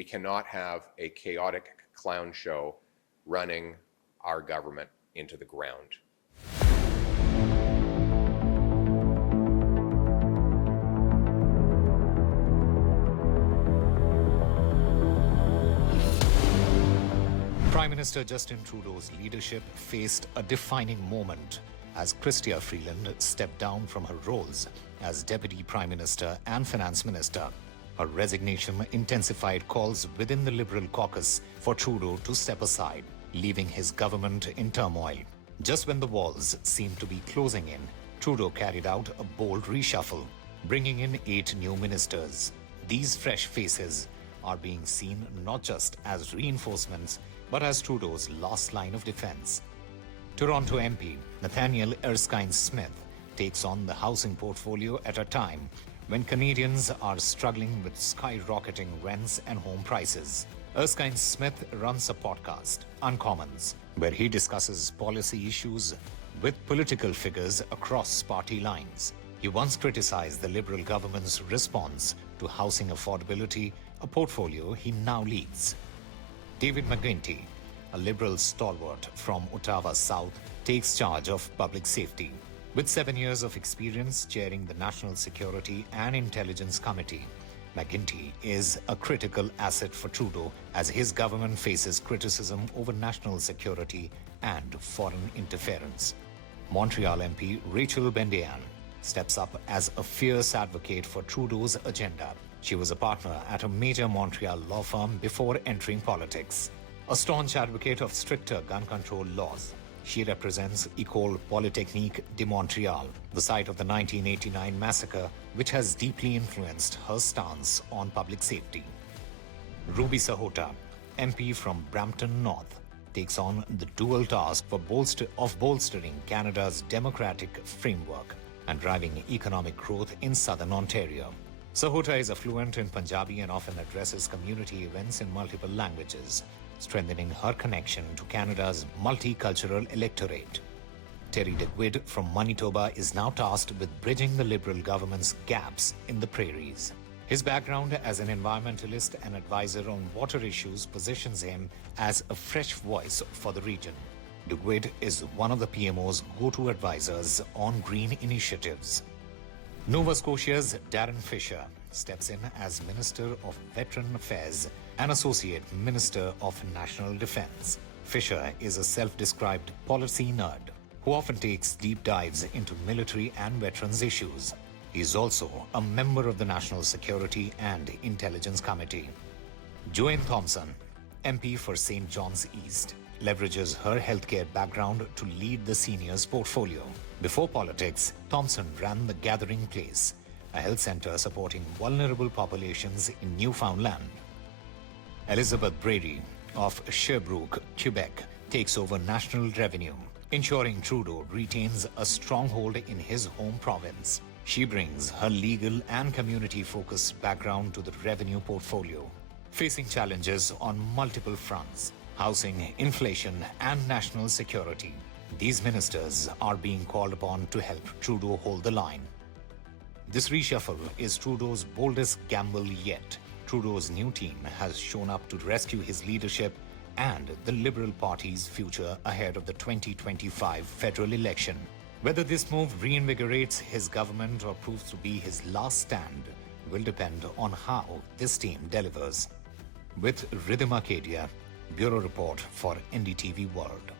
We cannot have a chaotic clown show running our government into the ground. Prime Minister Justin Trudeau's leadership faced a defining moment as Chrystia Freeland stepped down from her roles as Deputy Prime Minister and Finance Minister. Her resignation intensified calls within the Liberal caucus for Trudeau to step aside, leaving his government in turmoil. Just when the walls seemed to be closing in, Trudeau carried out a bold reshuffle, bringing in 8 new ministers. These fresh faces are being seen not just as reinforcements, but as Trudeau's last line of defense. Toronto MP Nathaniel Erskine-Smith takes on the housing portfolio at a time when Canadians are struggling with skyrocketing rents and home prices. Erskine-Smith runs a podcast, Uncommons, where he discusses policy issues with political figures across party lines. He once criticized the Liberal government's response to housing affordability, a portfolio he now leads. David McGuinty, a Liberal stalwart from Ottawa South, takes charge of public safety. With 7 years of experience chairing the National Security and Intelligence Committee, McGuinty is a critical asset for Trudeau as his government faces criticism over national security and foreign interference. Montreal MP Rachel Bendeyan steps up as a fierce advocate for Trudeau's agenda. She was a partner at a major Montreal law firm before entering politics. A staunch advocate of stricter gun control laws, she represents École Polytechnique de Montréal, the site of the 1989 massacre, which has deeply influenced her stance on public safety. Ruby Sahota, MP from Brampton North, takes on the dual task of bolstering Canada's democratic framework and driving economic growth in southern Ontario. Sahota is fluent in Punjabi and often addresses community events in multiple languages, strengthening her connection to Canada's multicultural electorate. Terry DeGuid from Manitoba is now tasked with bridging the Liberal government's gaps in the prairies. His background as an environmentalist and advisor on water issues positions him as a fresh voice for the region. DeGuid is one of the PMO's go-to advisors on green initiatives. Nova Scotia's Darren Fisher steps in as Minister of Veteran Affairs and Associate Minister of National Defence. Fisher is a self-described policy nerd who often takes deep dives into military and veterans issues. He is also a member of the National Security and Intelligence Committee. Joanne Thompson, MP for St. John's East, leverages her healthcare background to lead the seniors portfolio. Before politics, Thompson ran the Gathering Place, a health centre supporting vulnerable populations in Newfoundland. Elizabeth Brady of Sherbrooke, Quebec, takes over national revenue, ensuring Trudeau retains a stronghold in his home province. She brings her legal and community-focused background to the revenue portfolio. Facing challenges on multiple fronts, housing, inflation, and national security, these ministers are being called upon to help Trudeau hold the line. This reshuffle is Trudeau's boldest gamble yet. Trudeau's new team has shown up to rescue his leadership and the Liberal Party's future ahead of the 2025 federal election. Whether this move reinvigorates his government or proves to be his last stand will depend on how this team delivers. With Riddhima, Kedia, Bureau Report for NDTV World.